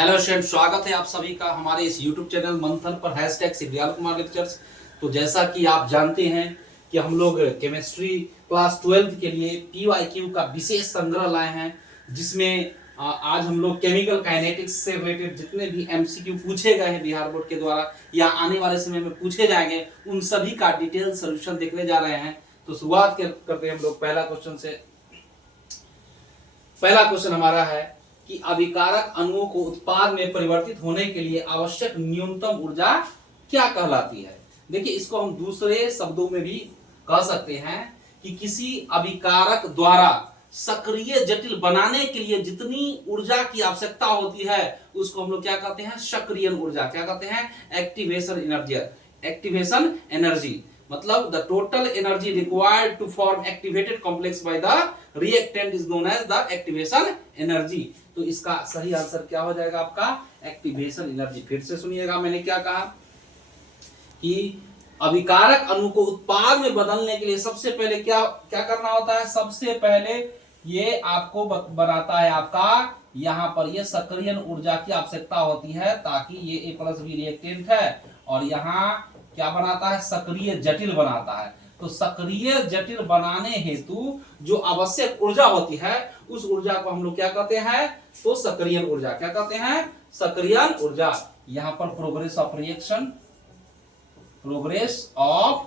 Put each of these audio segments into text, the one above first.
Hello student, स्वागत है आप सभी का हमारे इस यूट्यूब चैनल मंथन पर #सिग्रियाल कुमार लेक्चर्स। तो जैसा कि आप जानते हैं कि हम लोग केमिस्ट्री क्लास 12 के लिए PYQ का विशेष संग्रह लाए हैं, जिसमें आज हम लोग केमिकल काइनेटिक्स से रिलेटेड जितने भी MCQ पूछे गए हैं बिहार बोर्ड के द्वारा या आने वाले समय में पूछे जाएंगे, उन सभी का डिटेल सोल्यूशन देखने जा रहे हैं। तो शुरुआत करते हैं हम लोग पहला क्वेश्चन से। पहला क्वेश्चन हमारा है कि अभिकारक अणुओं को उत्पाद में परिवर्तित होने के लिए आवश्यक न्यूनतम ऊर्जा क्या कहलाती है। देखिए, इसको हम दूसरे शब्दों में भी कह सकते हैं कि किसी अभिकारक द्वारा सक्रिय जटिल बनाने के लिए जितनी ऊर्जा की आवश्यकता होती है उसको हम लोग क्या कहते हैं, सक्रियण ऊर्जा। क्या कहते हैं? Activation energy. एक्टिवेशन एनर्जी मतलब the total energy required to form activated complex by the reactant is known as the activation energy। तो इसका सही आंसर क्या हो जाएगा आपका? Activation energy. फिर से सुनिएगा, मैंने क्या कहा कि अभिकारक अणु को उत्पाद में बदलने के लिए सबसे पहले क्या करना होता है। सबसे पहले ये आपको बनाता है आपका यहाँ पर ये सक्रियण ऊर्जा की आवश्यकता होती है, ताकि ये A+ B रिएक्टेंट है और यहाँ क्या बनाता है? सक्रिय जटिल बनाता है। तो सक्रिय जटिल बनाने हेतु जो आवश्यक ऊर्जा होती है उस ऊर्जा को हम लोग क्या कहते हैं? तो सक्रियण ऊर्जा। क्या कहते हैं? सक्रियण ऊर्जा। यहाँ पर प्रोग्रेस ऑफ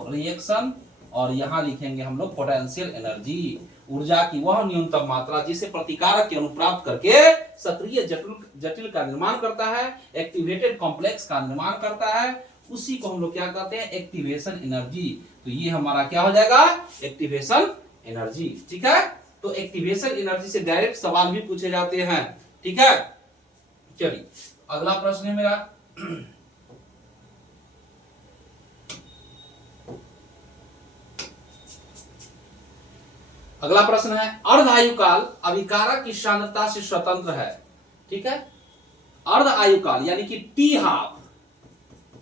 रिएक्शन और यहाँ लिखेंगे हम लोग पोटेंशियल एनर्जी। ऊर्जा की वह न्यूनतम मात्रा जिसे प्रतिकारक के अनुप्राप्त करके सक्रिय जटिल का निर्माण करता है, एक्टिवेटेड कॉम्प्लेक्स का निर्माण करता है, उसी को हम लोग क्या कहते हैं? Activation energy. तो ये हमारा क्या हो जाएगा? Activation energy. ठीक है, तो एक्टिवेशन एनर्जी से डायरेक्ट सवाल भी पूछे जाते हैं। ठीक है, चलिए अगला प्रश्न है मेरा। अगला प्रश्न है, अर्ध आयुकाल अभिकारक की सांद्रता से स्वतंत्र है। ठीक है, अर्ध आयुकाल यानी कि T½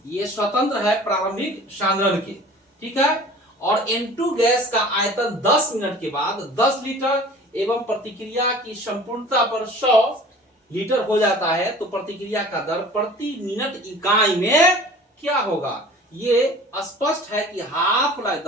ये स्वतंत्र है प्रारंभिक सांद्रण के। ठीक है, और N2 गैस का आयतन 10 मिनट के बाद 10 लीटर एवं प्रतिक्रिया की संपूर्णता पर 100 लीटर हो जाता है, तो प्रतिक्रिया का दर प्रति मिनट इकाई में क्या होगा? ये स्पष्ट है कि half life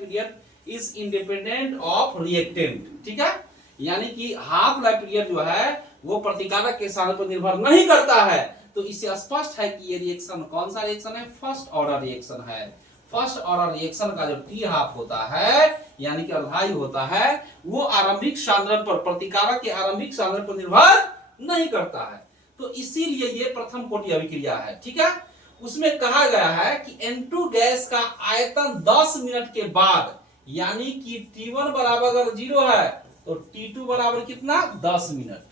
period is independent of reactant. ठीक है, यानी कि हाफ लाइफ पीरियड जो है वो प्रतिकारक के सांद्रण पर निर्भर नहीं करता है। तो इससे स्पष्ट है कि ये रिएक्शन कौन सा रिएक्शन है? फर्स्ट ऑर्डर रिएक्शन है। फर्स्ट ऑर्डर रिएक्शन का जो T½ होता है यानी कि अर्धायु होता है, वो आरंभिक सांद्रण पर, प्रतिकारक के आरंभिक सांद्रण पर निर्भर नहीं करता है। तो इसीलिए ये प्रथम कोटि अभिक्रिया है। ठीक है, उसमें कहा गया है कि N2 गैस का आयतन 10 मिनट के बाद, यानी कि T1 बराबर अगर 0 है तो T2 बराबर कितना? 10 मिनट।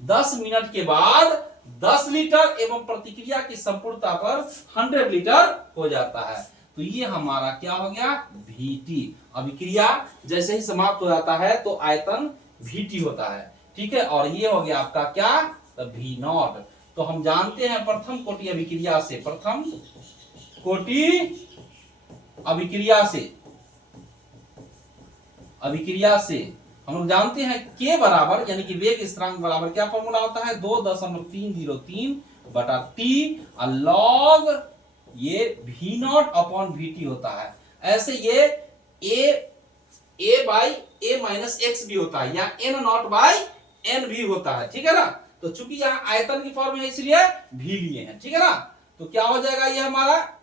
10 मिनट के बाद 10 लीटर एवं प्रतिक्रिया की संपूर्णता पर 100 लीटर हो जाता है। तो ये हमारा क्या हो गया? VT। अभिक्रिया जैसे ही समाप्त हो जाता है तो आयतन VT होता है। ठीक है, और ये हो गया आपका क्या? V0। तो हम जानते हैं प्रथम कोटि अभिक्रिया से, प्रथम कोटि अभिक्रिया से हम लोग जानते हैं K बराबर यानी कि वेग स्थिरांक बराबर क्या फॉर्मूला होता है? 2.303/T और लॉग ये V0/VT होता है। ऐसे ये A/A-x भी होता है या N0/N भी होता है। ठीक है ना, तो चूंकि यहाँ आयतन की फॉर्म है इसलिए V लिए हैं। ठीक है ना, तो क्या हो जाएगा ये हमारा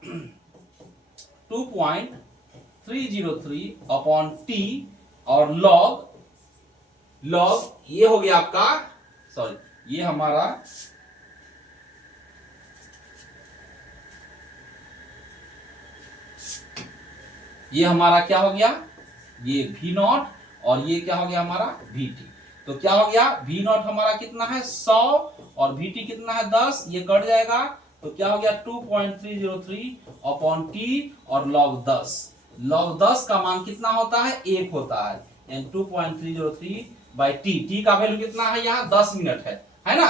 2.303/T और लॉग ये हो गया आपका, सॉरी ये हमारा क्या हो गया? ये V0 और ये क्या हो गया हमारा? VT। तो क्या हो गया? V0 हमारा कितना है? 100 और VT कितना है? 10। ये कट जाएगा तो क्या हो गया? 2.303/T और लॉग 10। लॉग 10 का मान कितना होता है? 1 होता है। यानी 2.303/T। T का वैल्यू कितना है? यहाँ 10 मिनट है ना?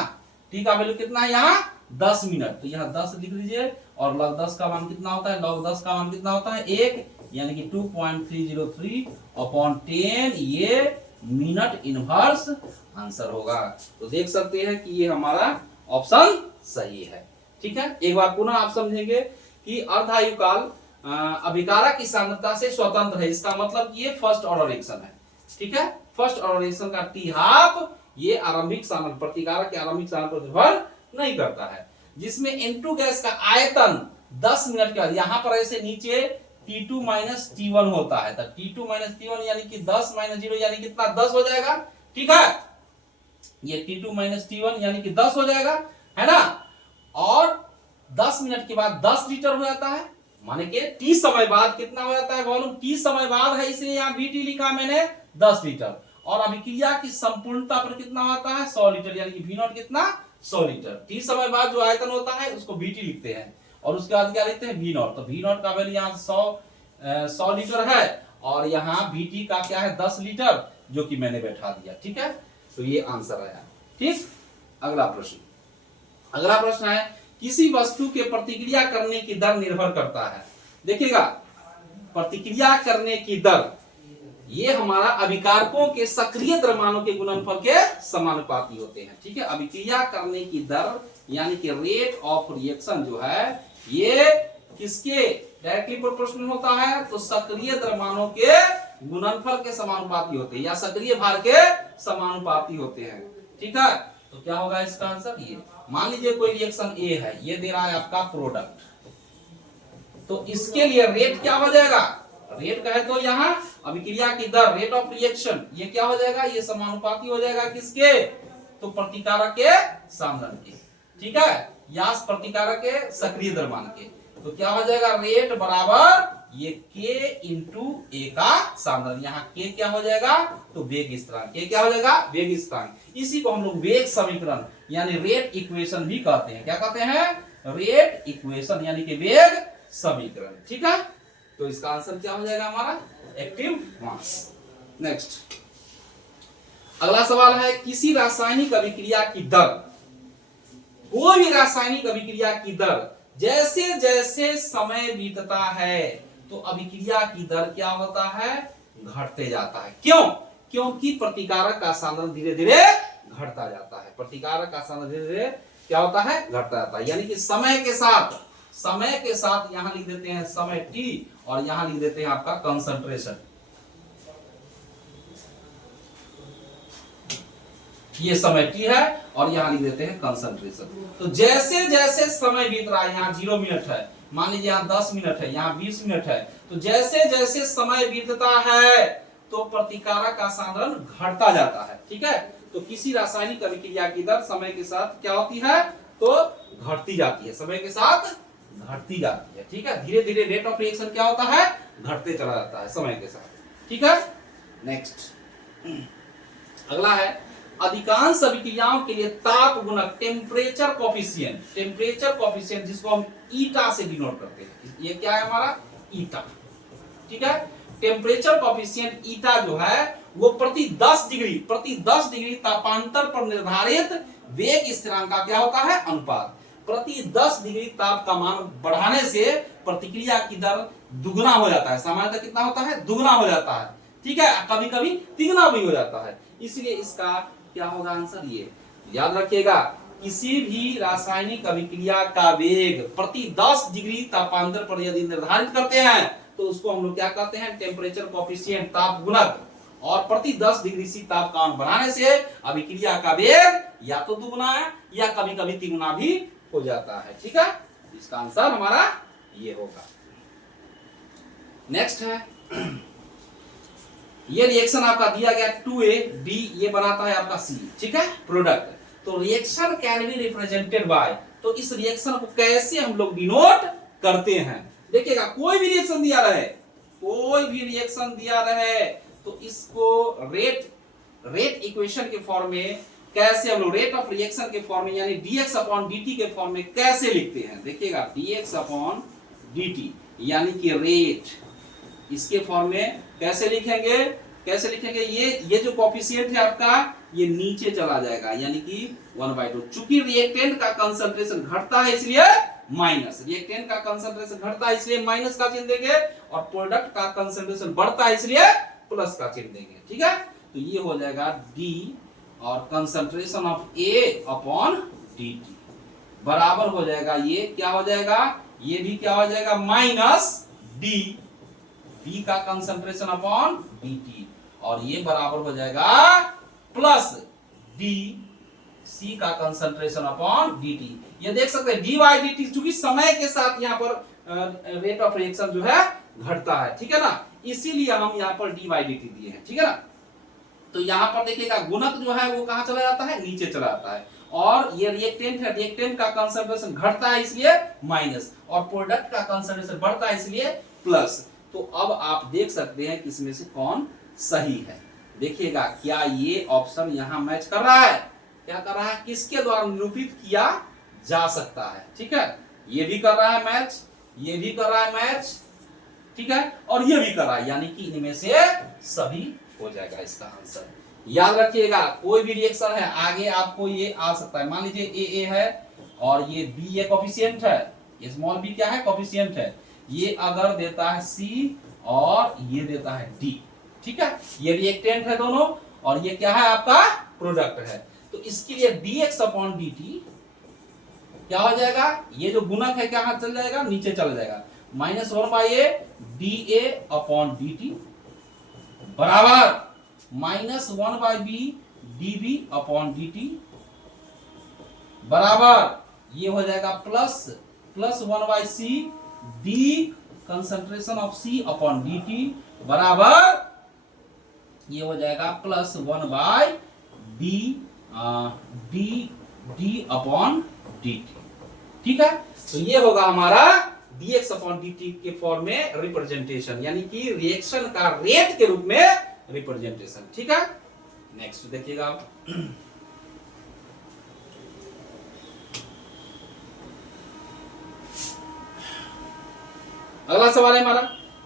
T का वैल्यू कितना है यहाँ? 10 मिनट। तो यहाँ 10 लिख लीजिए और लॉग 10 का मान कितना होता है? लॉग 10 का मान कितना होता है? 1, यानी कि 2.303/10 ये मिनट इनवर्स आंसर होगा। तो देख सकते हैं कि ये हमारा ऑप्शन सही है। ठीक है, एक बार पुनः आप समझेंगे कि अर्ध आयुकाल अभिकारक की सांद्रता से स्वतंत्र है, इसका मतलब ये फर्स्ट ऑर्डर रिएक्शन है। ठीक है, फर्स्ट ऑर्डर रिएक्शन का टी हाफ ये आरंभिक सामग्री प्रतिकारक के आरंभिक सामग्री पर निर्भर नहीं करता है, जिसमें N2 गैस का आयतन 10 मिनट का, यहां पर ऐसे नीचे T2 माइनस T1 होता है, तो T2 माइनस T1 यानी कि 10 माइनस 0 यानी कितना 10 हो जाएगा। ठीक है, ये T2 माइनस T1 यानी कि 10 हो जाएगा, है ना। और 10 मिनट के बाद 10 लीटर हो जाता है, माने कि T समय बाद कितना हो जाता है वॉल्यूम, T समय बाद है इसलिए यहाँ BT लिखा मैंने 10 लीटर। और अभिक्रिया की संपूर्णता पर कितना होता है 100 लीटर, यानी कि V नॉट कितना 100 लीटर। T समय बाद जो आयतन होता है उसको BT लिखते हैं और उसके बाद क्या लिखते हैं V नॉट। तो V नॉट का वैल्यू यहाँ 100 लीटर है और यहाँ BT का क्या है 10 लीटर, जो कि मैंने बैठा दिया। ठीक है, तो ये आंसर आया। ठीक, अगला प्रश्न है किसी वस्तु के प्रतिक्रिया करने की दर निर्भर करता है। देखिएगा, प्रतिक्रिया करने की दर ये हमारा अभिकारकों के सक्रिय द्रव्यमानों के गुणनफल के समानुपाती होते हैं। ठीक है, अभिक्रिया करने की दर यानी कि रेट ऑफ रिएक्शन जो है ये किसके डायरेक्टली प्रोपोर्शनल होता है, तो सक्रिय द्रव्यमानों के गुणनफल के समानुपाती होते हैं या सक्रिय भार के समानुपाती होते हैं। ठीक है, तो क्या होगा इसका आंसर, ये मान लीजिए कोई रिएक्शन ए है, ये दे रहा है आपका प्रोडक्ट, तो इसके लिए रेट क्या हो जाएगा, रेट कहे तो यहाँ अभिक्रिया की दर रेट ऑफ रिएक्शन ये क्या हो जाएगा, ये समानुपाती हो जाएगा किसके, तो प्रतिकारक के सामने के। ठीक है, या प्रतिकारक के सक्रिय द्रव्यमान के, तो क्या हो जाएगा रेट बराबर ये K इंटू A का सामने, यहाँ K क्या हो जाएगा, तो वेग स्थिरांक, K क्या हो जाएगा वेग स्थिरांक। इसी को हम लोग वेग समीकरण यानी रेट इक्वेशन भी कहते हैं। क्या कहते हैं, रेट इक्वेशन यानी कि वेग समीकरण। ठीक है, तो इसका आंसर क्या हो जाएगा हमारा एक्टिव मास। नेक्स्ट अगला सवाल है किसी रासायनिक अभिक्रिया की दर, कोई भी रासायनिक अभिक्रिया की दर जैसे जैसे समय बीतता है तो अभिक्रिया की दर क्या होता है, घटते जाता है। क्यों, क्योंकि प्रतिकारक का सांद्रण धीरे धीरे घटता जाता है। प्रतिकारक का सांद्रण धीरे धीरे क्या होता है, घटता जाता है, यानी कि समय के साथ यहां लिख देते हैं समय t और यहां लिख देते हैं आपका कंसंट्रेशन, ये समय t है और यहां लिख देते हैं कंसंट्रेशन। तो जैसे जैसे समय बीत रहा है, यहाँ 0 मिनट है, मान लीजिए यहाँ 10 मिनट है, यहाँ 20 मिनट है, तो जैसे जैसे समय बीतता है तो प्रतिकारक का सांद्रण घटता जाता है। ठीक है, तो किसी रासायनिक अभिक्रिया की दर समय के साथ क्या होती है, तो घटती जाती है, समय के साथ घटती जाती है। ठीक है, धीरे धीरे रेट ऑफ रिएक्शन क्या होता है, घटते चला जाता है समय के साथ। ठीक है, नेक्स्ट अगला है अधिकांश अभिक्रियाओं के लिए ताप गुणक टेम्परेचर कोफिशिएंट जिसको हम ईटा से डिनोट करते हैं, ये क्या है हमारा ईटा। ठीक है, टेम्परेचर कोफिशिएंट ईटा जो है वो प्रति 10 डिग्री तापांतर पर निर्धारित वेग स्थिरांक का क्या होता है अनुपात। प्रति 10 डिग्री ताप का मान बढ़ाने से प्रतिक्रिया की दर दुगना हो जाता है, सामान्यतः कितना होता है, दुगना हो जाता है। ठीक है, कभी कभी तिगुना भी हो जाता है, इसलिए इसका क्या होगा आंसर, ये याद रखिएगा किसी भी रासायनिक अभिक्रिया का वेग प्रति 10 डिग्री तापांतर पर यदि निर्धारित करते हैं तो उसको हम लोग क्या कहते हैं, टेम्परेचर कोफिशिएंट ताप गुणक। और प्रति 10 डिग्री सी ताप का मान बढ़ाने से अभिक्रिया का वेग या तो दुगुना है या कभी कभी तिगुना भी हो जाता है। ठीक है, इसका आंसर हमारा ये होगा। नेक्स्ट है ये रिएक्शन आपका दिया गया 2A B ये बनाता है आपका C। ठीक है, प्रोडक्ट, तो reaction can be represented by, तो इस रिएक्शन को कैसे हम लोग डिनोट करते हैं। देखिएगा कोई भी रिएक्शन दिया रहे तो इसको रेट इक्वेशन के फॉर्म में कैसे हम लोग रेट ऑफ रिएक्शन के फॉर्म में यानी dx अपॉन dt के फॉर्म में कैसे लिखते हैं। देखिएगा dx अपॉन dt यानी कि रेट, इसके फॉर्म में कैसे लिखेंगे, ये जो कोफिशिएंट है आपका ये नीचे चला जाएगा यानी कि 1/2। चूंकि रिएक्टेंट का कंसंट्रेशन घटता है इसलिए माइनस, रिएक्टेंट का कंसंट्रेशन घटता है इसलिए माइनस का चिन्ह देंगे और प्रोडक्ट का कंसंट्रेशन बढ़ता है इसलिए प्लस का चिन्ह देंगे। ठीक है, तो ये हो जाएगा d और concentration of A upon dt। बराबर हो जाएगा, ये क्या हो जाएगा, ये भी क्या हो जाएगा, माइनस डी बी का कंसंट्रेशन अपॉन dt, और ये बराबर हो जाएगा प्लस डी सी का कंसंट्रेशन अपॉन dt। ये देख सकते हैं डी बाई डी टी, चूंकि समय के साथ यहाँ पर रेट ऑफ रिएक्शन जो है घटता है, ठीक है ना, इसीलिए हम यहाँ पर डी बाई डी टी दिए हैं, ठीक है ना। तो यहाँ पर देखिएगा गुणक जो है वो कहाँ चला जाता है, नीचे चला जाता है, और ये रिएक्टेंट है, रिएक्टेंट का कंसंट्रेशन घटता है इसलिए माइनस, और प्रोडक्ट का कंसंट्रेशन बढ़ता है इसलिए प्लस। तो अब आप देख सकते हैं कि इसमें से कौन सही है। देखिएगा क्या ये ऑप्शन यहाँ मैच कर रहा है, क्या कर रहा है, किसके द्वारा निरूपित किया जा सकता है, ठीक है, ये भी कर रहा है मैच, ये भी कर रहा है मैच, ठीक है, और ये भी कर रहा है, यानी कि इनमें से सभी हो जाएगा इसका आंसर। याद रखिएगा कोई भी रिएक्शन है आगे आपको ये आ सकता है, मान लीजिए ए है और ये बी ये कोफिशिएंट है, ये स्मॉल बी क्या है, कोफिशिएंट है, ये अगर देता है सी और ये देता है डी, ठीक है, ये रिएक्टेंट है दोनों, और ये क्या है आपका प्रोडक्ट है, तो इसके लिए dx अपॉन dt क्या हो जाएगा, ये जो गुणक है क्या चल जाएगा, नीचे चला जाएगा, minus one by A D A upon D T बराबर minus one by B D B upon D T बराबर ये हो जाएगा plus one by C D concentration of C upon D T बराबर ये हो जाएगा plus one by D D D upon D T, ठीक है। तो ये होगा हमारा dx अपॉन dt के फॉर्म में रिप्रेजेंटेशन, यानी कि रिएक्शन का रेट के रूप में रिप्रेजेंटेशन, ठीक है। नेक्स्ट देखिएगा आप अगला सवाल है हमारा,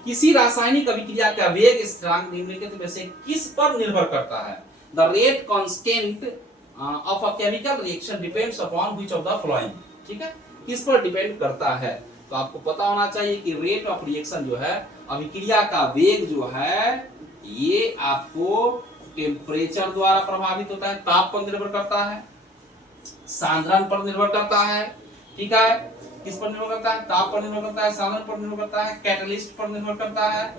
किसी रासायनिक अभिक्रिया का वेग स्थिरांक निम्नलिखित में से किस पर निर्भर करता है, the rate constant of a chemical reaction depends upon which of the following, ठीक है, किस पर डिपेंड करता है। तो आपको पता होना चाहिए कि रेट ऑफ रिएक्शन जो है, अभिक्रिया का वेग जो है, ये आपको टेम्परेचर द्वारा प्रभावित होता है, ताप पर निर्भर करता है, सांद्रण पर निर्भर करता है, ठीक है, किस पर निर्भर करता है, ताप पर निर्भर करता है, सांद्रण पर निर्भर करता है, कैटलिस्ट पर निर्भर करता है,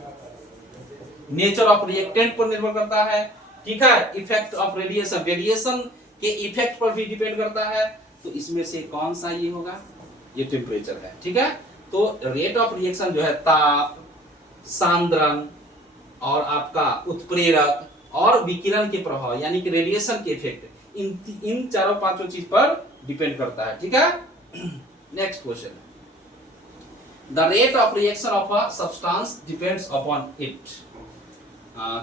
नेचर ऑफ रिएक्टेंट पर निर्भर करता है, ठीक है, इफेक्ट ऑफ रेडिएशन, रेडिएशन के इफेक्ट पर भी डिपेंड करता है। तो इसमें से कौन सा ये होगा, ये टेम्परेचर है, ठीक है। तो रेट ऑफ रिएक्शन जो है ताप, सांद्रण और आपका उत्प्रेरक और विकिरण के प्रभाव यानी कि रेडिएशन के इफेक्ट, इन चारों पांचों चीज पर डिपेंड करता है, ठीक है। Next question, the rate of reaction of a substance depends upon it,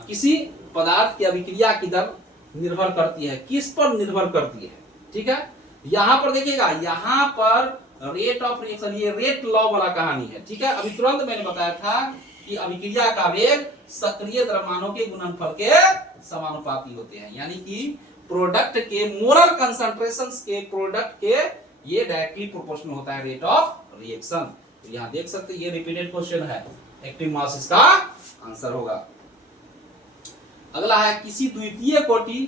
किसी पदार्थ की अभिक्रिया की दर निर्भर करती है, किस पर निर्भर करती है, ठीक है। यहां पर देखिएगा, यहां पर रेट ऑफ रिएक्शन, ये रेट लॉ वाला कहानी है, ठीक है। अभी तुरंत मैंने बताया था कि अभिक्रिया का वेग सक्रिय द्रव्यमानों के गुणनफल के समानुपाती होते हैं, यानी कि प्रोडक्ट के मोलर कंसंट्रेशंस के प्रोडक्ट के ये डायरेक्टली प्रोपोर्शनल होता है रेट ऑफ रिएक्शन। तो यहां देख सकते हैं ये रिपीटेड क्वेश्चन है, एक्टिव मास इसका आंसर होगा। अगला है, किसी द्वितीय कोटि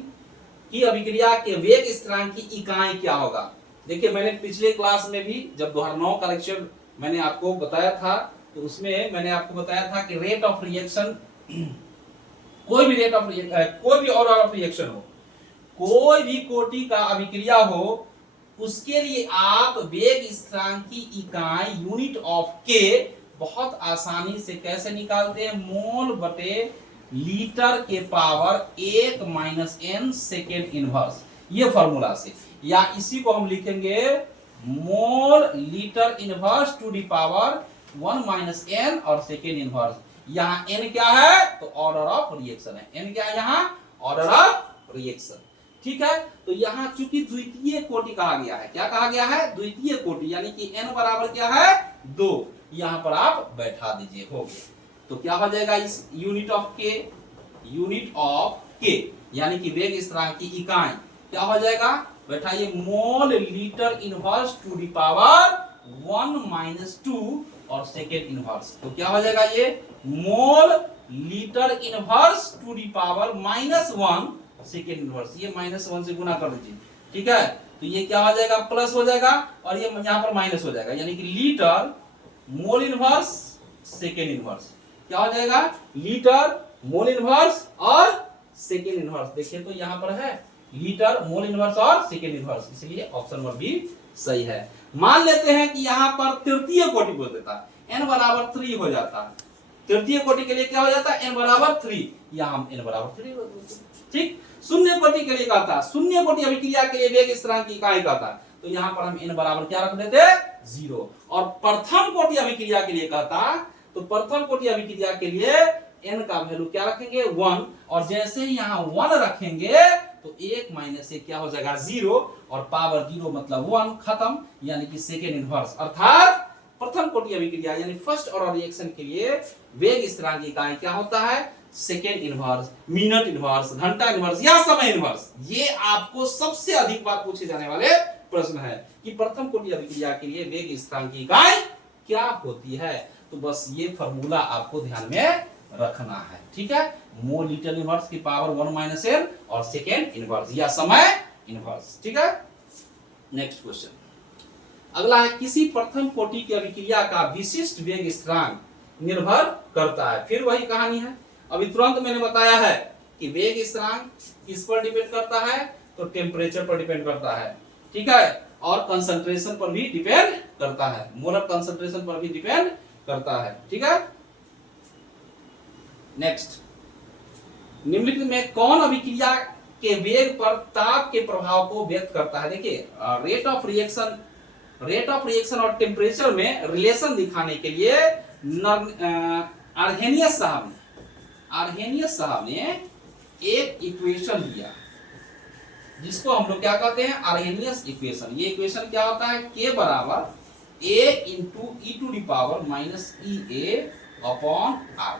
की अभिक्रिया के वेग स्थिरांक की इकाई क्या होगा। देखिए मैंने पिछले क्लास में भी जब 2009 का लेक्चर मैंने आपको बताया था, तो उसमें मैंने आपको बताया था कि रेट ऑफ रिएक्शन, कोई भी रेट ऑफ कोई भी ऑर्डर ऑफ रिएक्शन हो, कोई भी कोटि का अभिक्रिया हो, उसके लिए आप वेग स्थिरांक की इकाई यूनिट ऑफ के बहुत आसानी से कैसे निकालते हैं, मोल बटे लीटर के power 1 minus n second inverse, ये फॉर्मूला से, या इसी को हम लिखेंगे mole litre inverse to the power 1 minus n और सेकेंड इनवर्स। यहाँ n क्या है, तो ऑर्डर ऑफ रिएक्शन है, n क्या है यहाँ, ऑर्डर ऑफ रिएक्शन, ठीक है। तो यहाँ चूंकि द्वितीय कोटि कहा गया है, क्या कहा गया है, द्वितीय कोटि, यानी कि n बराबर क्या है 2, यहाँ पर आप बैठा दीजिए, हो गया। तो क्या हो जाएगा इस यूनिट ऑफ के, यूनिट ऑफ के यानी कि वेग स्थिरांक की इकाई क्या हो जाएगा, बैठाइए mole litre inverse to the power 1 minus 2 और सेकेंड इनवर्स। तो क्या हो जाएगा ये mole litre inverse to the power -1 second inverse, ये -1 से गुना कर दीजिए, ठीक है। तो ये क्या हो जाएगा, प्लस हो जाएगा और ये यहां पर माइनस हो जाएगा, यानी कि litre mole inverse second inverse क्या हो जाएगा, लीटर मोल इनवर्स और सेकेंड इनवर्स। देखिए तो यहां पर है लीटर मोल इनवर्स और सेकेंड इनवर्स, इसलिए ऑप्शन नंबर बी सही है। मान लेते हैं कि यहां पर तृतीय कोटि बोल देता है, n बराबर 3 हो जाता है। तृतीय कोटि के लिए क्या हो जाता है, n बराबर 3, यहां हम n बराबर 3 ठीक। शून्य कोटि के लिए कहता, शून्य कोटि अभिक्रिया के लिए वेग स्थिरांक की इकाई कहता, तो यहां पर हम n बराबर क्या रख देते, 0। और प्रथम कोटि अभिक्रिया के लिए कहता, तो प्रथम कोटि अभिक्रिया के लिए n का वैल्यू क्या रखेंगे, 1, और जैसे ही यहां 1 रखेंगे तो 1 माइनस से क्या हो जाएगा, 0, और पावर 0 मतलब 1, खत्म, यानी कि सेकेंड इनवर्स। अर्थात प्रथम कोटि अभिक्रिया यानी फर्स्ट ऑर्डर रिएक्शन के लिए वेग स्थिरांक की इकाई क्या होता है, सेकेंड इनवर्स, मिनट इनवर्स, घंटा इनवर्स या समय इनवर्स। ये आपको सबसे अधिक बार पूछे जाने वाले प्रश्न है कि प्रथम कोटि अभिक्रिया के लिए वेग स्थिरांक की इकाई क्या होती है। तो बस ये फार्मूला आपको ध्यान में रखना है, ठीक है। मोल लीटर इनवर्स की पावर 1 माइनस n और सेकेंड इनवर्स या समय इनवर्स, ठीक है। नेक्स्ट क्वेश्चन अगला है, किसी प्रथम कोटि की अभिक्रिया का विशिष्ट वेग स्थिरांक निर्भर करता है। फिर वही कहानी है, अभी तुरंत मैंने बताया है कि वेग स्थिरांक किस पर डिपेंड करता है, तो टेम्परेचर पर डिपेंड करता है, ठीक है, और कंसंट्रेशन पर भी डिपेंड करता है, मोलर कंसंट्रेशन पर भी डिपेंड करता है, ठीक है। नेक्स्ट, निम्नलिखित में कौन अभिक्रिया के वेग पर ताप के प्रभाव को व्यक्त करता है। देखिए रेट ऑफ रिएक्शन और टेम्परेचर में रिलेशन दिखाने के लिए आर्हेनियस साहब ने एक इक्वेशन दिया जिसको हम लोग क्या कहते हैं, आर्हेनियस इक्वेशन। ये इक्वेशन क्या होता है, k बराबर a into e to the power minus E A upon R,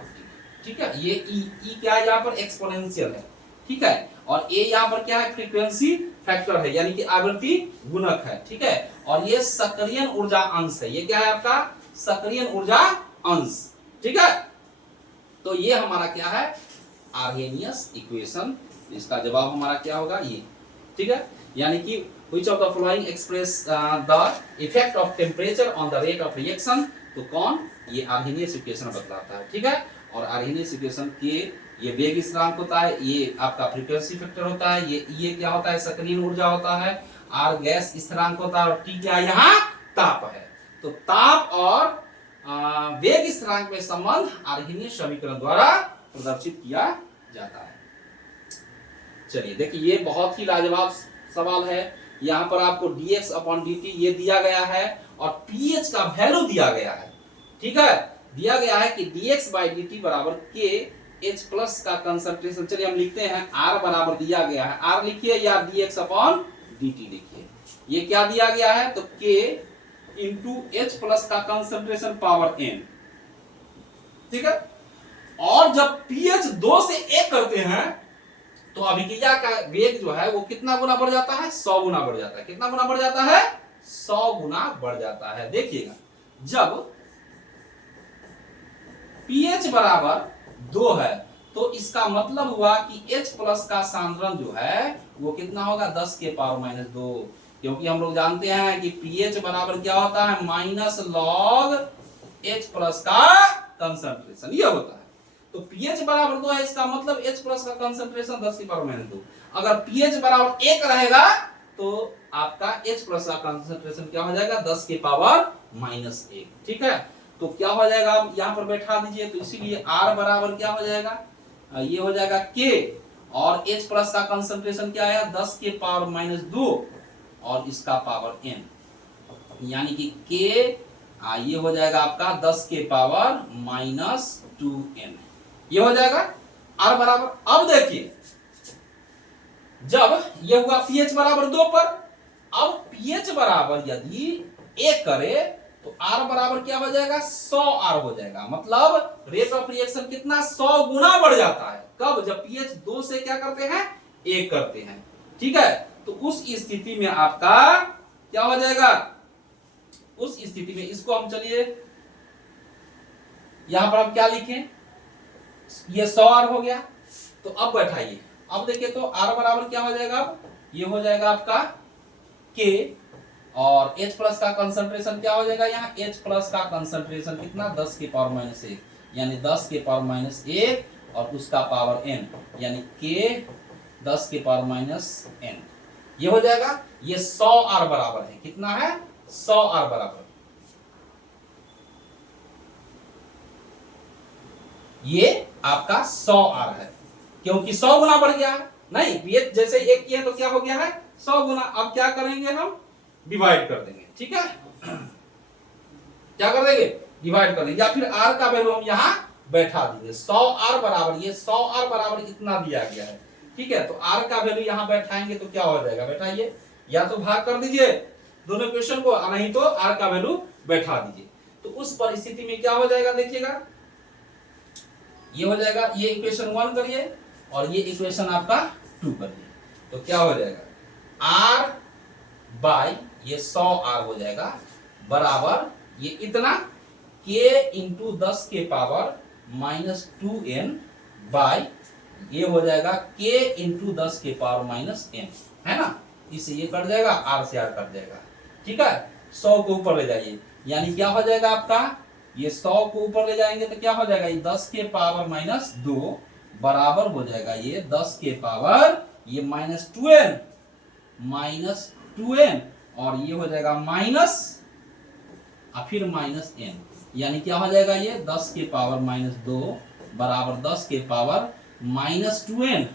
ठीक है। ये e क्या है, यहाँ पर एक्सपोनेंशियल है, ठीक है, और a यहाँ पर क्या है, फ्रीक्वेंसी फैक्टर है, यानी कि आवृत्ति गुणक है, ठीक है, और ये सक्रियण ऊर्जा अंश है। ये क्या है आपका, सक्रियण ऊर्जा अंश, ठीक है। तो ये हमारा क्या है, आर्हेनियस इक्वेशन। इसका जवाब हमारा क्या होगा, ये, ठीक है, यानी कि which of the following express the effect of temperature on the rate of reaction, तो कौन, ये आर्हेनियस इक्वेशन बतलाता है, ठीक है। और आर्हेनियस इक्वेशन के ये वेग स्थिरांक होता है, ये आपका फ्रीक्वेंसी फैक्टर होता है, ये क्या होता है, सक्रियण ऊर्जा होता है, आर गैस स्थिरांक होता है, और टी क्या यहाँ ताप है। तो ताप और वेग स्थिरांक में संबंध आर्हेनियस समीकरण द्वारा प्रदर्शित किया जाता है। चलिए देखिए, ये बहुत ही लाजवाब सवाल है। यहाँ पर आपको dx अपॉन dt ये दिया गया है और pH का वैल्यू दिया गया है, ठीक है। दिया गया है कि dx बाई dt बराबर k H प्लस का कंसंट्रेशन, चलिए हम लिखते हैं R बराबर दिया गया है, R लिखिए या dx अपॉन dt लिखिए। ये क्या दिया गया है, तो k इंटू H प्लस का कंसंट्रेशन पावर n, ठीक है। और जब pH 2 से 1 करते हैं तो अभिक्रिया का वेग जो है वो कितना गुना बढ़ जाता है, 100 गुना बढ़ जाता है। कितना गुना बढ़ जाता है, 100 गुना बढ़ जाता है। देखिएगा, जब pH बराबर 2 है तो इसका मतलब हुआ कि H प्लस का सांद्रण जो है वो कितना होगा, 10 के पावर माइनस 2, क्योंकि हम लोग जानते हैं कि pH बराबर क्या होता है, माइनस लॉग H प्लस का कंसंट्रेशन, ये होता है। तो pH बराबर 2 है, इसका मतलब H प्लस का कंसंट्रेशन 10 की पावर माइनस 2। अगर pH बराबर 1 रहेगा तो आपका H प्लस का कंसंट्रेशन क्या हो जाएगा, 10 की पावर माइनस 1, ठीक है। तो क्या हो जाएगा, यहाँ पर बैठा दीजिए, तो इसीलिए R बराबर क्या हो जाएगा, ये हो जाएगा K, और H प्लस का कंसंट्रेशन क्या है, 10 के पावर माइनस 2, और इसका पावर n, यानी कि K ये हो जाएगा आपका 10 के पावर माइनस 2n, ये हो जाएगा R बराबर। अब देखिए, जब ये हुआ pH बराबर 2 पर, अब pH बराबर यदि 1 करे तो R बराबर क्या हो जाएगा, 100 R हो जाएगा। मतलब रेट ऑफ रिएक्शन कितना, 100 गुना बढ़ जाता है। कब, जब pH 2 से क्या करते हैं, 1 करते हैं, ठीक है। तो उस स्थिति में आपका क्या हो जाएगा, उस स्थिति में इसको हम, चलिए यहां पर हम क्या लिखें, ये 100 R हो गया। तो अब बैठाइए, अब देखिए तो R बराबर क्या हो जाएगा, अब ये हो जाएगा आपका के, और H प्लस का कंसंट्रेशन क्या हो जाएगा यहाँ, H प्लस का कंसंट्रेशन कितना 10 के पावर माइनस 1, यानी 10 के पावर माइनस 1 और उसका पावर n, यानी K 10 के पावर माइनस n, ये हो जाएगा। ये 100 R बराबर है, कितना है 100 R बराबर, ये आपका 100 R है, क्योंकि 100 गुना बढ़ गया है। नहीं, ये जैसे एक किया तो क्या हो गया है 100 गुना। अब क्या करेंगे हम, डिवाइड कर देंगे, ठीक है। क्या कर देंगे, डिवाइड कर देंगे, या फिर R का वैल्यू हम यहाँ बैठा देंगे। 100 R बराबर, ये 100 R बराबर इतना दिया गया है, ठीक है। तो R का वैल्यू यहाँ बैठाएंगे तो क्या हो जाएगा, बैठाइए, या तो भाग कर दीजिए दोनों इक्वेशन को, नहीं तो R का वैल्यू बैठा दीजिए। तो उस परिस्थिति में क्या हो जाएगा, देखिएगा, ये हो जाएगा, ये इक्वेशन 1 करिए और ये इक्वेशन आपका 2 करिए, तो क्या हो जाएगा R बाई ये 100 R हो जाएगा बराबर ये इतना K इंटू 10 के पावर माइनस 2n बाई ये हो जाएगा K इंटू 10 के पावर माइनस n, है ना। इससे ये कट जाएगा, R से R कट जाएगा, ठीक है। 100 को ऊपर ले जाइए, यानी क्या हो जाएगा आपका, ये 100 को ऊपर ले जाएंगे तो क्या हो जाएगा, ये 10 के पावर माइनस 2 बराबर हो जाएगा ये 10 के पावर ये माइनस 2n और ये हो जाएगा माइनस और फिर माइनस n, यानी क्या हो जाएगा, ये 10 के पावर माइनस 2 बराबर 10 के power minus 2n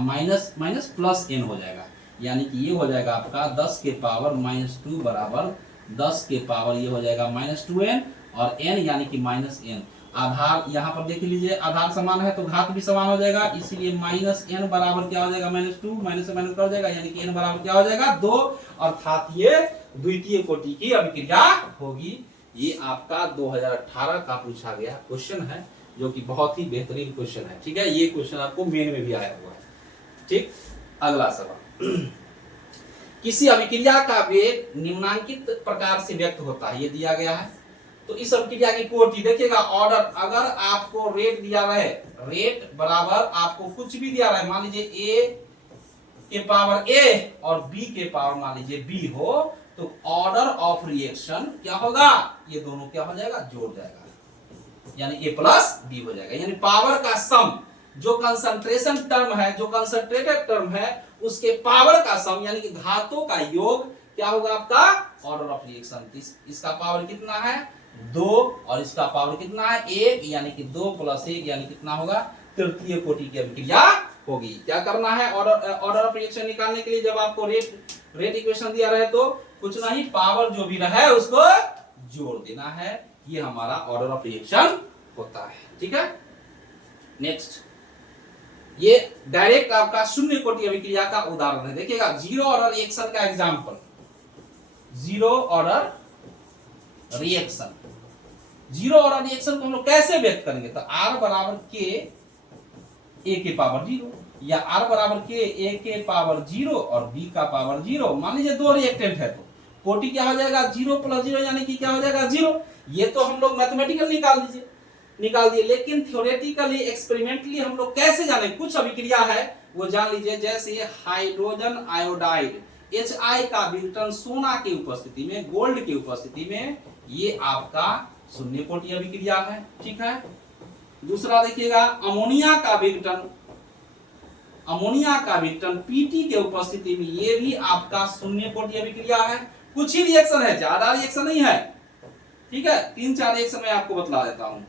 minus minus plus n हो जाएगा, यानी कि ये हो जाएगा आपका 10 के पावर माइनस 2 बराबर 10 के पावर ये हो जाएगा माइनस 2n और n यानी कि माइनस n। आधार यहाँ पर देख लीजिए, आधार समान है तो घात भी समान हो जाएगा, इसीलिए माइनस n बराबर क्या हो जाएगा, माइनस 2, माइनस से माइनस कर जाएगा, यानी कि n बराबर क्या हो जाएगा 2, अर्थात ये द्वितीय कोटि की अभिक्रिया होगी। ये आपका 2018 का पूछा गया क्वेश्चन है, जो कि बहुत ही बेहतरीन क्वेश्चन है, ठीक है। ये क्वेश्चन आपको मेन में भी आया हुआ है, ठीक। अगला सवाल, किसी अभिक्रिया का वेग निम्नांकित प्रकार से व्यक्त होता है, ये दिया गया है। तो इस अभिक्रिया की कोटि देखिएगा, ऑर्डर, अगर आपको रेट दिया रहे, रेट बराबर आपको कुछ भी दिया रहे, मान लीजिए a के पावर a और b के पावर मान लीजिए b हो, तो ऑर्डर ऑफ रिएक्शन क्या होगा, ये दोनों क्या हो जाएगा, जोड़ जाएगा, यानी a प्लस b हो जाएगा, यानी पावर का सम, जो कंसंट्रेशन टर्म है, जो कंसंट्रेटेड टर्म है, उसके पावर का सम यानी कि घातों का योग क्या होगा आपका, ऑर्डर ऑफ रिएक्शन। इसका पावर कितना है 2 और इसका पावर कितना है 1, यानी कि 2 प्लस 1 यानी कितना होगा, तृतीय कोटि की अभिक्रिया होगी। क्या करना है, ऑर्डर ऑफ रिएक्शन निकालने के लिए, जब आपको रेट इक्वेशन दिया रहे तो कुछ नहीं, पावर जो भी रहे उसको जोड़ देना है, ये हमारा ऑर्डर ऑफ रिएक्शन होता है, ठीक है। नेक्स्ट, ये डायरेक्ट आपका शून्य कोटि अभिक्रिया का उदाहरण है, देखिएगा, जीरो ऑर्डर रिएक्शन का example, zero order reaction, zero order reaction को हम लोग कैसे व्यक्त करेंगे, तो R बराबर K A के पावर 0 या R बराबर K A के पावर 0 और B का पावर 0। मान लीजिए दो रिएक्टेंट है तो कोटि क्या हो जाएगा 0 प्लस 0 यानी कि क्या हो जाएगा 0। ये तो हम लोग मैथमेटिकल निकाल दिए, लेकिन थ्योरेटिकली एक्सपेरिमेंटली हम लोग कैसे जाने, कुछ अभिक्रिया है वो जान लीजिए, जैसे हाइड्रोजन आयोडाइड Hi का विघटन सोना की उपस्थिति में, गोल्ड की उपस्थिति में, ये आपका शून्य कोटि अभिक्रिया है, ठीक है। दूसरा देखिएगा, अमोनिया का विघटन Pt के उपस्थिति में, ये भी आपका शून्य कोटि अभिक्रिया है। कुछ ही रिएक्शन है, ज्यादा रिएक्शन नहीं है, ठीक है। 3-4 रिएक्शन मैं आपको बतला देता हूं।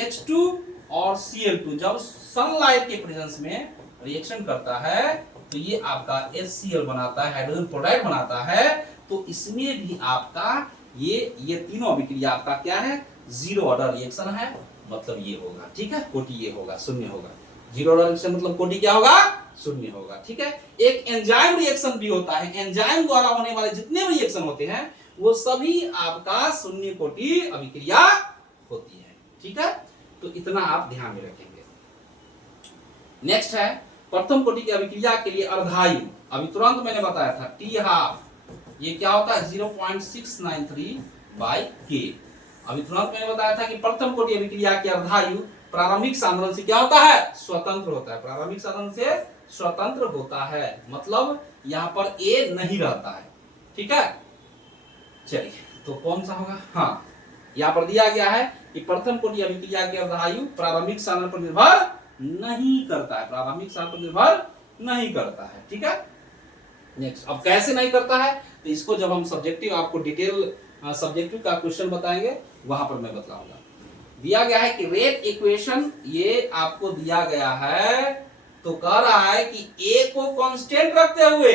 H2 और Cl2 जब सनलाइट के प्रेजेंस में रिएक्शन करता है तो ये आपका HCl बनाता है, हाइड्रोजन क्लोराइड बनाता है, तो इसमें भी आपका ये तीनों अभिक्रिया आपका क्या है, जीरो ऑर्डर रिएक्शन है, मतलब ये होगा, ठीक है। कोटि ये होगा, शून्य होगा। जीरो ऑर्डर रिएक्शन मतलब कोटि क्या होगा, शून्य होगा, ठीक है। एक एंजाइम रिएक्शन भी होता है, एंजाइम द्वारा होने वाले जितने भी रिएक्शन होते हैं वो सभी आपका शून्य कोटि अभिक्रिया होती है, ठीक है। तो इतना आप ध्यान में रखेंगे। नेक्स्ट है, प्रथम कोटि की अभिक्रिया के लिए अर्धायु, अभी तुरंत मैंने बताया था टी हाफ, ये क्या होता है 0.693 बाई के। अभी तुरंत मैंने बताया था कि प्रथम कोटि अभिक्रिया के अर्धायु प्रारंभिक सांद्रण से क्या होता है, स्वतंत्र होता है, प्रारंभिक सांद्रण से स्वतंत्र होता है, मतलब यहाँ पर ए नहीं रहता है। ठीक है, चलिए तो कौन सा होगा, हाँ यहाँ पर दिया गया है कि प्रथम कोटि अभिक्रिया के अर्धायु प्रारंभिक साधन पर निर्भर नहीं करता है, प्रारंभिक साधन पर निर्भर नहीं करता है। ठीक है, नेक्स्ट, अब कैसे नहीं करता है तो इसको जब हम सब्जेक्टिव आपको डिटेल सब्जेक्टिव का क्वेश्चन बताएंगे वहां पर मैं बताऊंगा। दिया गया है कि रेट इक्वेशन, ये आपको दिया गया है तो कह रहा है कि ए को कांस्टेंट रखते हुए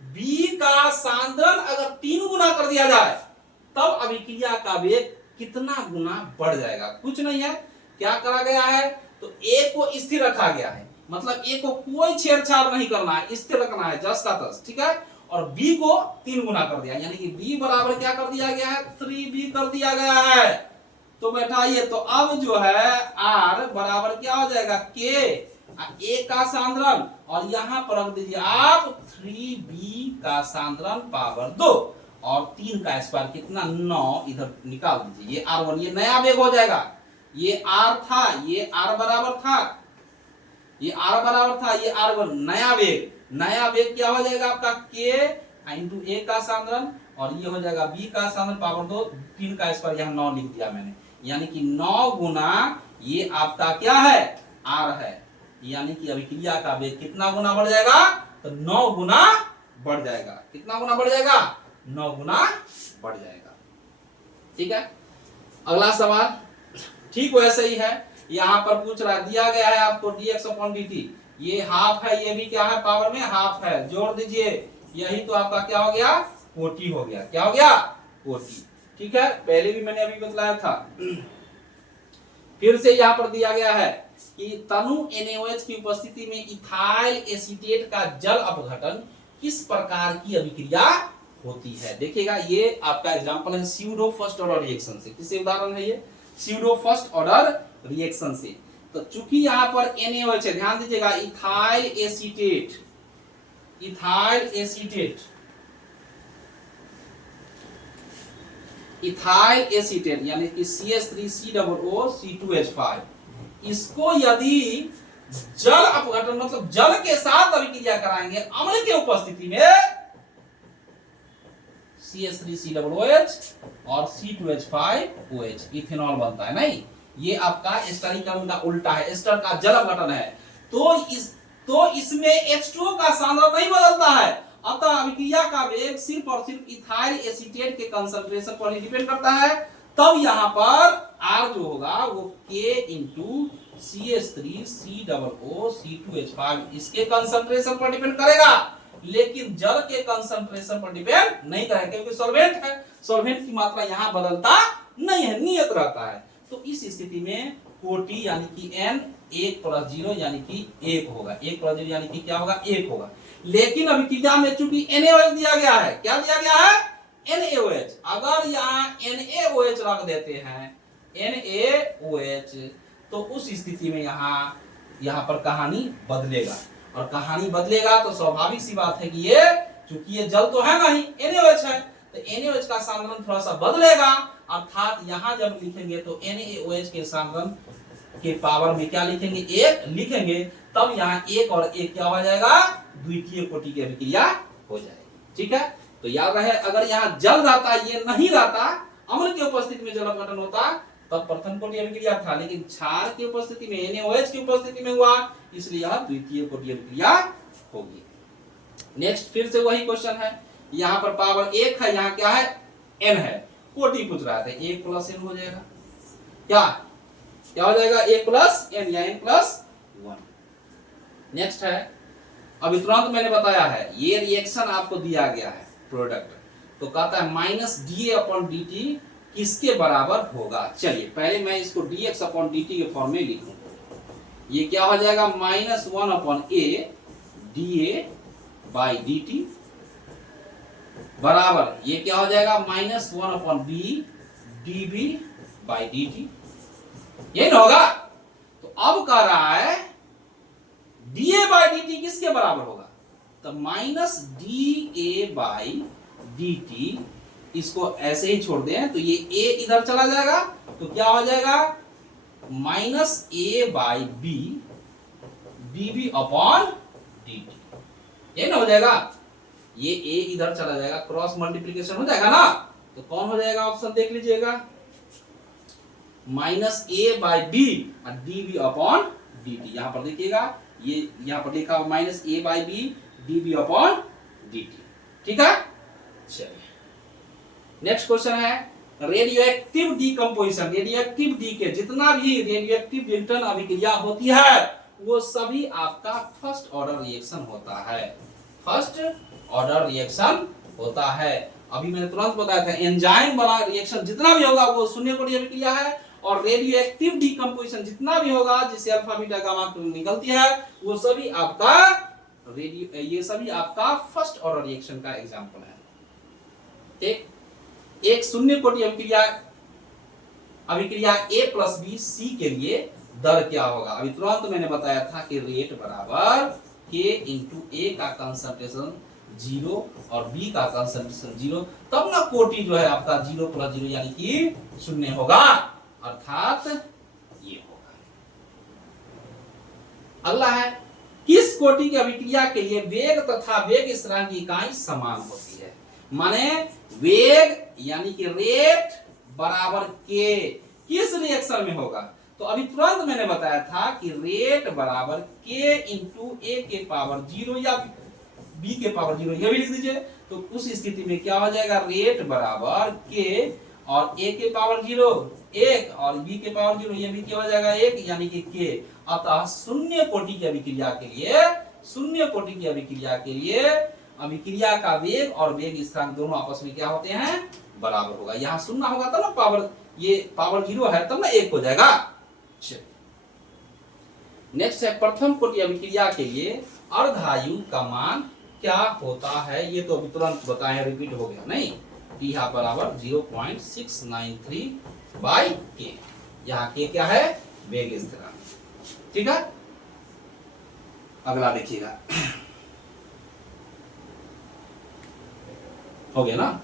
बी का सांद्रण अगर 3 गुना कर दिया जाए तब अभिक्रिया का वेग कितना गुना बढ़ जाएगा। कुछ नहीं है, क्या करा गया है तो ए को स्थिर रखा गया है, मतलब ए को कोई छेड़छाड़ नहीं करना है, स्थिर रखना है जस का तस। ठीक है, और बी को 3 गुना कर दिया, यानी कि बी बराबर क्या कर दिया गया है 3b कर दिया गया है। तो बैठाइए, तो अब जो है आर बराबर क्या हो जाएगा के, ए का सांद्रण और यहां पर रख दीजिए आप 3b का सांद्रण पावर 2 और 3 का स्क्वायर कितना 9, इधर निकाल दीजिए, ये r1, ये नया वेग हो जाएगा, ये r था, ये r बराबर था, ये r बराबर था, ये r1 नया वेग, नया वेग क्या हो जाएगा आपका k इंटू ए का सांद्रण और ये हो जाएगा b का सांद्रण पावर 2, 3 का स्क्वायर यहाँ 9 लिख दिया मैंने, यानी कि 9 गुना ये आपका क्या है r है, यानी कि अभिक्रिया का वेग कितना गुना बढ़ जाएगा तो 9 गुना बढ़ जाएगा। कितना गुना बढ़ जाएगा 9 गुना बढ़ जाएगा। ठीक है, अगला सवाल ठीक वैसे ही है, यहां पर पूछ रहा है, दिया गया है आपको dx/dt, ये हाफ है, ये भी क्या है पावर में हाफ है, जोड़ दीजिए, यही तो आपका क्या हो गया कोटि हो गया, क्या हो गया कोटि। ठीक है, पहले भी मैंने अभी बतलाया था। फिर से यहां पर दिया गया है कि तनु NaOH की उपस्थिति में इथाइल एसीटेट का जल अपघटन किस प्रकार की अभिक्रिया होती है। देखिएगा, ये आपका एग्जांपल है स्यूडो फर्स्ट ऑर्डर रिएक्शन से। किससे उदाहरण है ये स्यूडो फर्स्ट ऑर्डर रिएक्शन से। तो चूंकि यहां पर NaOH है, ध्यान दीजिएगा, ethyl acetate, ethyl acetate, ethyl acetate यानी कि CH3COO, इसको यदि जल अपघटन मतलब जल के साथ अभिक्रिया कराएंगे अम्ल के उपस्थिति में, CH3COOH और C2H5OH इथेनॉल बनता है। नहीं, ये आपका एस्टरीकरण का उल्टा है, एस्टर का जल अपघटन है, तो इसमें H2O का सांद्रण नहीं बदलता है, अतः अभिक्रिया का वेग सिर्फ और सिर्फ इथाइल एसीटेट के कंसंट्रेशन पर ही डिपेंड करता है। तब यहां पर R जो होगा वो K इंटू CH3COO C2H5 इसके कंसंट्रेशन पर डिपेंड करेगा, लेकिन जल के कंसंट्रेशन पर डिपेंड नहीं करेगा, क्योंकि सॉल्वेंट है, सॉल्वेंट की मात्रा यहां बदलता नहीं है, नियत रहता है। तो इस स्थिति में कोटि यानी कि n 1 + 0 यानी कि 1 होगा, 1 + 0 यानी कि क्या होगा 1 होगा। लेकिन अभिक्रिया में चूंकि NaOH दिया गया है, क्या दिया गया है NaOH, अगर यहाँ NaOH रख देते हैं NaOH तो उस स्थिति में यहाँ पर कहानी बदलेगा, और कहानी बदलेगा तो स्वाभाविक सी बात है कि ये चूंकि ये जल तो है नहीं, NaOH है, तो NaOH का सांद्रण थोड़ा सा बदलेगा, अर्थात यहाँ जब लिखेंगे तो NaOH के सांद्रण के पावर में क्या लिखेंगे 1 लिखेंगे, तब यहाँ 1 और 1 क्या हो जाएगा द्वितीय कोटि की अभिक्रिया हो जाएगी। ठीक है, तो याद रहे, अगर यहाँ जल रहता, ये नहीं रहता, अम्ल की उपस्थिति में जल अपघटन होता तब प्रथम कोटि अभिक्रिया था, लेकिन क्षार की उपस्थिति में NaOH की उपस्थिति में हुआ, इसलिए यह द्वितीय कोटि अभिक्रिया होगी। नेक्स्ट फिर से वही क्वेश्चन है, यहाँ पर पावर 1 है, यहाँ क्या है n है, कोटि पूछ रहा था, 1 + n हो जाएगा, क्या हो जाएगा 1 + n या n + 1। नेक्स्ट है, अभी तुरंत मैंने बताया है, ये रिएक्शन आपको दिया गया है प्रोडक्ट, तो कहता है -dA/dt किसके बराबर होगा। चलिए पहले मैं इसको dx/dt के फॉर्म में लिखूं, ये क्या हो जाएगा -1/a dA/dt बराबर, ये क्या हो जाएगा -1/b dB/dt, ये ना होगा। तो अब कह रहा है dA/dt किसके बराबर होगा, तो -dA/dt, इसको ऐसे ही छोड़ दें तो ये a इधर चला जाएगा, तो क्या हो जाएगा -a/b dB/dt, ये ना हो जाएगा। ये a इधर चला जाएगा, क्रॉस मल्टीप्लीकेशन हो जाएगा ना, तो कौन हो जाएगा ऑप्शन देख लीजिएगा, माइनस ए बाई बी और D B upon D T. यहां पर देखिएगा ये यहां पर लिखा minus A by B D B upon D T. ठीक है, चलिए नेक्स्ट क्वेश्चन है radio active decomposition. Radio active D के जितना भी रेडियो एक्टिव रिएक्शन अभिक्रिया होती है वो सभी आपका फर्स्ट ऑर्डर रिएक्शन होता है, फर्स्ट ऑर्डर रिएक्शन होता है। अभी मैंने तुरंत बताया था एंजाइम वाला रिएक्शन जितना भी होगा वो शून्य कोटि अभिक्रिया है, और रेडियो एक्टिव डीकम्पोजिशन जितना भी होगा जिससे अल्फा बीटा गामा निकलती है वो सभी आपका रेडियो, ये सभी आपका फर्स्ट ऑर्डर रिएक्शन का एग्जांपल है। ठीक, एक शून्य कोटि अभिक्रिया A प्लस बी सी के लिए दर क्या होगा? अभी तुरंत मैंने बताया था कि रेट बराबर K इंटू A का कंसंट्रेशन 0 और B का कंसंट्रेशन 0, तब ना कोटि जो है आपका 0 प्लस 0 यानी कि शून्य होगा, अर्थात ये होगा। अगला है किस कोटि की अभिक्रिया के लिए वेग तथा वेग स्थिरांक की इकाई समान होती है? माने वेग यानी कि रेट बराबर के किस रिएक्शन में होगा? तो अभी तुरंत मैंने बताया था कि रेट बराबर के इंटू ए के पावर 0 या बी के पावर 0, ये भी लिख दीजिए। तो उस स्थिति में क्या हो जाएगा, रेट बराबर के और ए के पावर 0 1 और बी के पावर 0, ये भी क्या हो जाएगा 1 यानी कि के। अतः शून्य कोटि की अभिक्रिया के लिए, शून्य कोटि की अभिक्रिया के लिए अभिक्रिया का वेग और वेग स्थिरांक दोनों आपस में क्या होते हैं, बराबर होगा। यहाँ शून्य होगा तब ना पावर, ये पावर 0 है तब ना 1 हो जाएगा। नेक्स्ट है प्रथम कोटि अभिक्रिया के लिए अर्धायु का मान क्या होता है? ये तो अभी तुरंत बताएं, रिपीट हो गया नहीं। P यहाँ बराबर 0.693 बाई के, यहाँ के क्या है, वेग स्थिरांक। ठीक है, अगला देखिएगा, हो गया ना।